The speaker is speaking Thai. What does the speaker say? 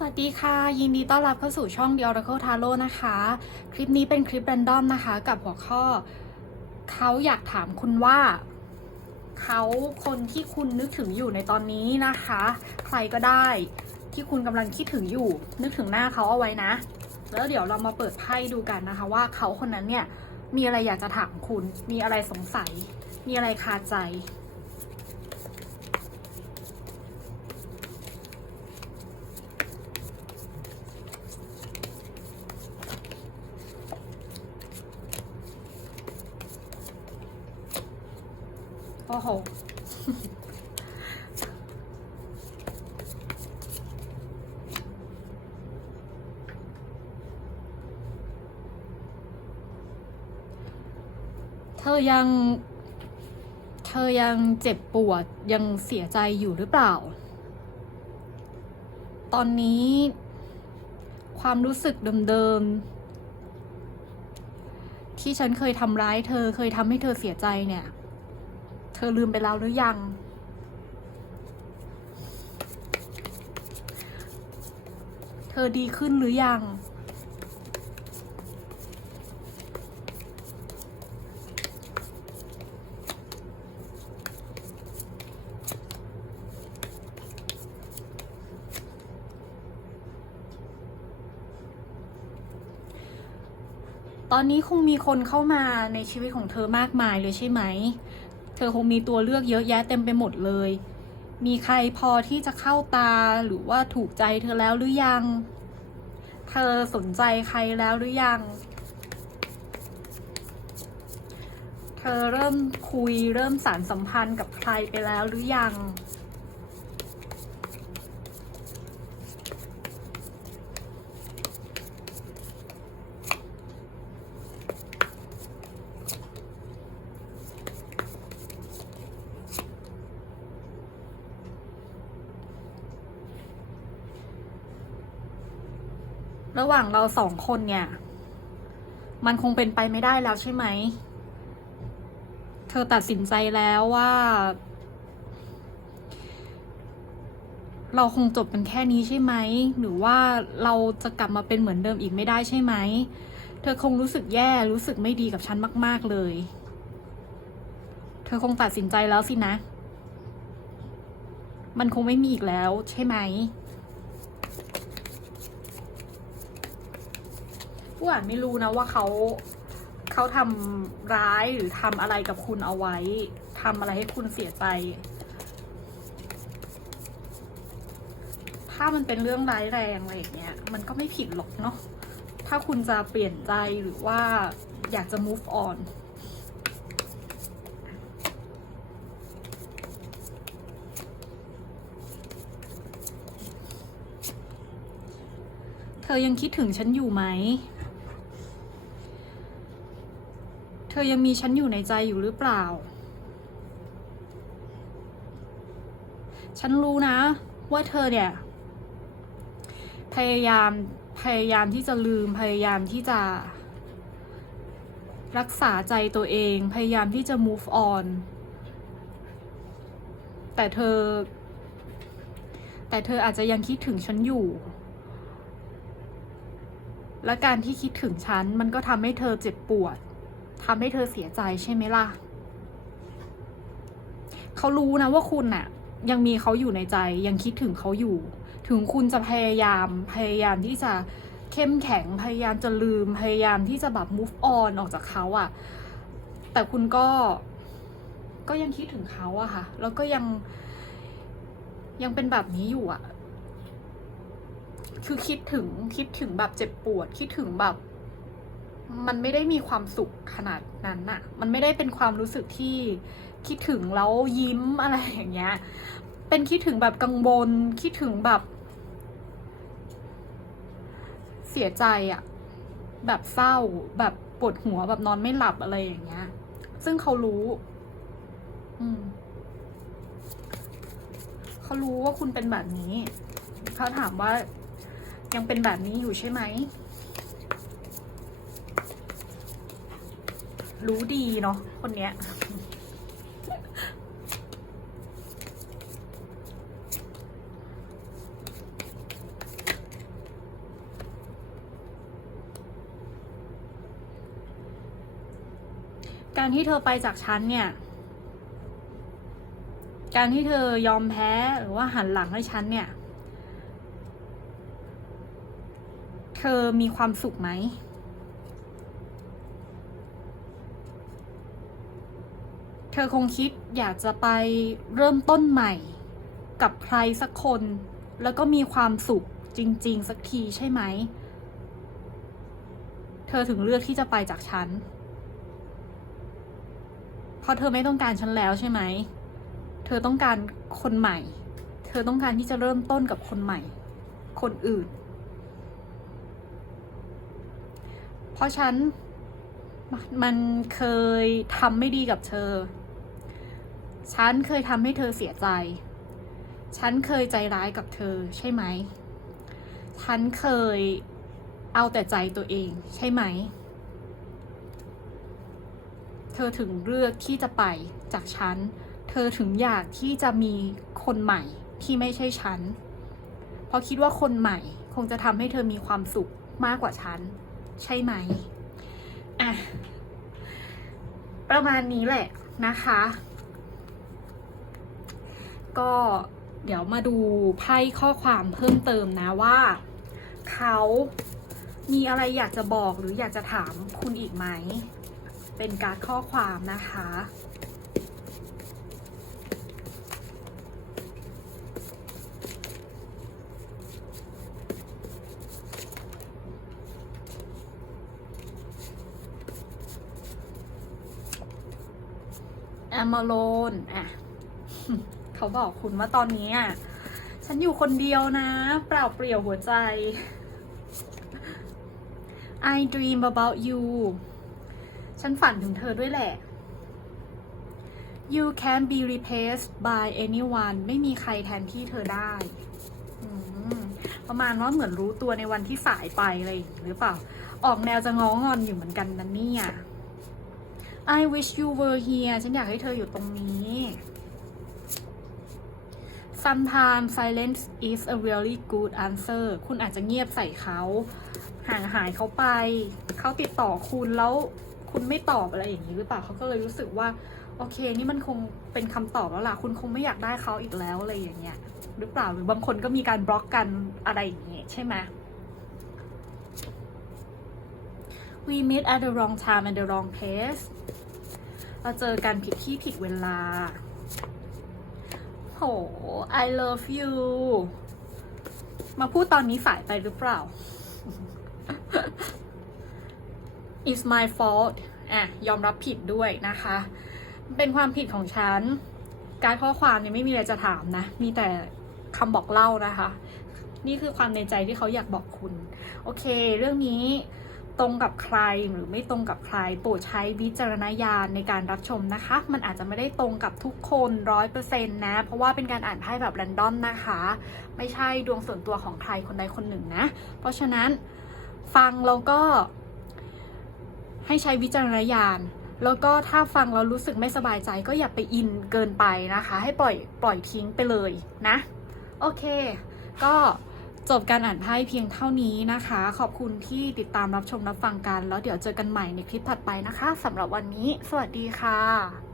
สวัสดีค่ะ ยินดีต้อนรับเข้าสู่ช่อง The Oracle Tarot นะคะ คลิปนี้เป็นคลิป r รนดอมนะคะ กับหัวข้อ เขาอยากถามคุณว่า เขาคนที่คุณนึกถึงอยู่ในตอนนี้นะคะ ใครก็ได้ที่คุณกำลังคิดถึงอยู่ นึกถึงหน้าเขาเอาไว้นะ แล้วเดี๋ยวเรามาเปิดไพ่ดูกันนะคะ ว่าเขาคนนั้นเนี่ยมีอะไรอยากจะถามคุณ มีอะไรสงสัย มีอะไรคาใจ โอ้โหเธอยัง เธอยังเจ็บปวดยังเสียใจอยู่หรือเปล่า ตอนนี้ความรู้สึกเดิมๆที่ฉันเคยทำร้ายเธอเคยทำให้เธอเสียใจเนี่ย เธอลืมไปแล้วหรือยัง เธอดีขึ้นหรือยัง ตอนนี้คงมีคนเข้ามาในชีวิตของเธอมากมายเลยใช่ไหม เธอคงมีตัวเลือกเยอะแยะเต็มไปหมดเลย มีใครพอที่จะเข้าตาหรือว่าถูกใจเธอแล้วหรือยัง เธอสนใจใครแล้วหรือยัง เธอเริ่มคุยเริ่มสารสัมพันธ์กับใครไปแล้วหรือยัง ระหว่างเราสองคนเนี่ย มันคงเป็นไปไม่ได้แล้วใช่ไหม เธอตัดสินใจแล้วว่า เราคงจบกันแค่นี้ใช่ไหม หรือว่าเราจะกลับมาเป็นเหมือนเดิมอีกไม่ได้ใช่ไหม เธอคงรู้สึกแย่รู้สึกไม่ดีกับฉันมาก ๆเลย เธอคงตัดสินใจแล้วสินะ มันคงไม่มีอีกแล้วใช่ไหม ผู้อ่านไม่รู้นะว่าเขาเขาทำร้ายหรือทำอะไรกับคุณเอาไว้ทำอะไรให้คุณเสียใจ ถ้ามันเป็นเรื่องร้ายแรงอะไรอย่างเงี้ย มันก็ไม่ผิดหรอกเนาะ ถ้าคุณจะเปลี่ยนใจหรือว่าอยากจะ move on เธอยังคิดถึงฉันอยู่ไหม เธอยังมีฉันอยู่ในใจอยู่หรือเปล่า ฉันรู้นะ ว่าเธอเนี่ย พยายามพยายามที่จะลืมพยายามที่จะ รักษาใจตัวเอง พยายามที่จะ move on แต่เธอ แต่เธออาจจะยังคิดถึงฉันอยู่ และการที่คิดถึงฉันมันก็ทำให้เธอเจ็บปวด ทำให้เธอเสียใจใช่ไหมล่ะ เขารู้นะว่าคุณน่ะ ยังมีเขาอยู่ในใจยังคิดถึงเขาอยู่ ถึงคุณจะพยายามพยายามที่จะเข้มแข็งพยายามจะลืมพยายามที่จะแบบ move on ออกจากเขาอะแต่คุณก็ก็ยังคิดถึงเขาอะค่ะ แล้วก็ยังยังเป็นแบบนี้อยู่อะคือคิดถึงคิดถึงแบบเจ็บปวด คิดถึงแบบ มันไม่ได้มีความสุขขนาดนั้นน่ะมันไม่ได้เป็นความรู้สึกที่คิดถึงแล้วยิ้มอะไรอย่างเงี้ย เป็นคิดถึงแบบกังวล คิดถึงแบบ เสียใจอะแบบเศร้า แบบปวดหัวแบบนอนไม่หลับอะไรอย่างเงี้ย ซึ่งเขารู้ อืมเขารู้ว่าคุณเป็นแบบนี้ เขาถามว่ายังเป็นแบบนี้อยู่ใช่ไหม รู้ดีเนาะคนเนี้ย การที่เธอไปจากฉันเนี่ย การที่เธอยอมแพ้หรือว่าหันหลังให้ฉันเนี่ย เธอมีความสุขไหม ธอคงคิดอยากจะไปเริ่มต้นใหม่ กับใครสักคน แล้วก็มีความสุขจริง ๆ สักทีใช่ไหม เธอถึงเลือกที่จะไปจากฉัน เพราะเธอไม่ต้องการฉันแล้วใช่ไหม เธอต้องการคนใหม่ เธอต้องการที่จะเริ่มต้นกับคนใหม่ คนอื่น เพราะฉันมันเคยทำไม่ดีกับเธอ ฉันเคยทำให้เธอเสียใจ ฉันเคยใจร้ายกับเธอใช่ไหม ฉันเคยเอาแต่ใจตัวเองใช่ไหม เธอถึงเลือกที่จะไปจากฉัน เธอถึงอยากที่จะมีคนใหม่ที่ไม่ใช่ฉัน เพราะคิดว่าคนใหม่คงจะทำให้เธอมีความสุขมากกว่าฉัน ใช่ไหม อะ ประมาณนี้แหละนะคะ ก็เดี๋ยวมาดูไพ่ข้อความเพิ่มเติมนะว่า เขามีอะไรอยากจะบอกหรืออยากจะถามคุณอีกไหม เป็นการข้อความนะคะ I'm alone อะ เขาบอกคุณว่าตอนนี้อะฉันอยู่คนเดียวนะ เปล่าเปลี่ยวหัวใจ I dream about you ฉันฝันถึงเธอด้วยแหละ You can be replaced by anyone ไม่มีใครแทนที่เธอได้ ประมาณว่าเหมือนรู้ตัวในวันที่สายไปอะไรอย่างนี้หรือเปล่า ออกแนวจะง้องอนอยู่เหมือนกันนะเนี่ย I wish you were here ฉันอยากให้เธออยู่ตรงนี้ Sometimes silence is a really good answer คุณอาจจะเงียบใส่เขา ห่างหายเขาไป เขาติดต่อคุณแล้วคุณไม่ตอบอะไรอย่างนี้หรือเปล่าเขาก็เลยรู้สึกว่า โอเค นี่มันคงเป็นคำตอบแล้วล่ะ คุณคงไม่อยากได้เขาอีกแล้วอะไรอย่างเงี้ยหรือเปล่าหรือบางคนก็มีการบล็อกกันอะไรอย่างเงี้ยใช่ไหม We meet at the wrong time and the wrong place เราเจอกันผิดที่ผิดเวลา โห I love you มาพูดตอนนี้สายไปหรือเปล่า It's my fault อะ ยอมรับผิดด้วยนะคะ เป็นความผิดของฉัน การข้อความเนี่ยไม่มีอะไรจะถามนะ มีแต่คำบอกเล่านะคะ นี่คือความในใจที่เขาอยากบอกคุณ โอเค เรื่องนี้ ตรงกับใครหรือไม่ตรงกับใคร โปรดใช้วิจารณญาณในการรับชมนะคะ มันอาจจะไม่ได้ตรงกับทุกคนร้อยเปอร์เซ็นต์นะ เพราะว่าเป็นการอ่านไพ่แบบแรนดอมนะคะ ไม่ใช่ดวงส่วนตัวของใครคนใดคนหนึ่งนะ เพราะฉะนั้นฟังแล้วก็ ให้ใช้วิจารณญาณแล้วก็ถ้าฟังแล้วรู้สึกไม่สบายใจก็อย่าไปอินเกินไปนะคะ ให้ปล่อยปล่อยทิ้งไปเลยนะ โอเค ก็ จบการอ่านไพ่เพียงเท่านี้นะคะ ขอบคุณที่ติดตามรับชมรับฟังกัน แล้วเดี๋ยวเจอกันใหม่ในคลิปถัดไปนะคะสำหรับวันนี้ สวัสดีค่ะ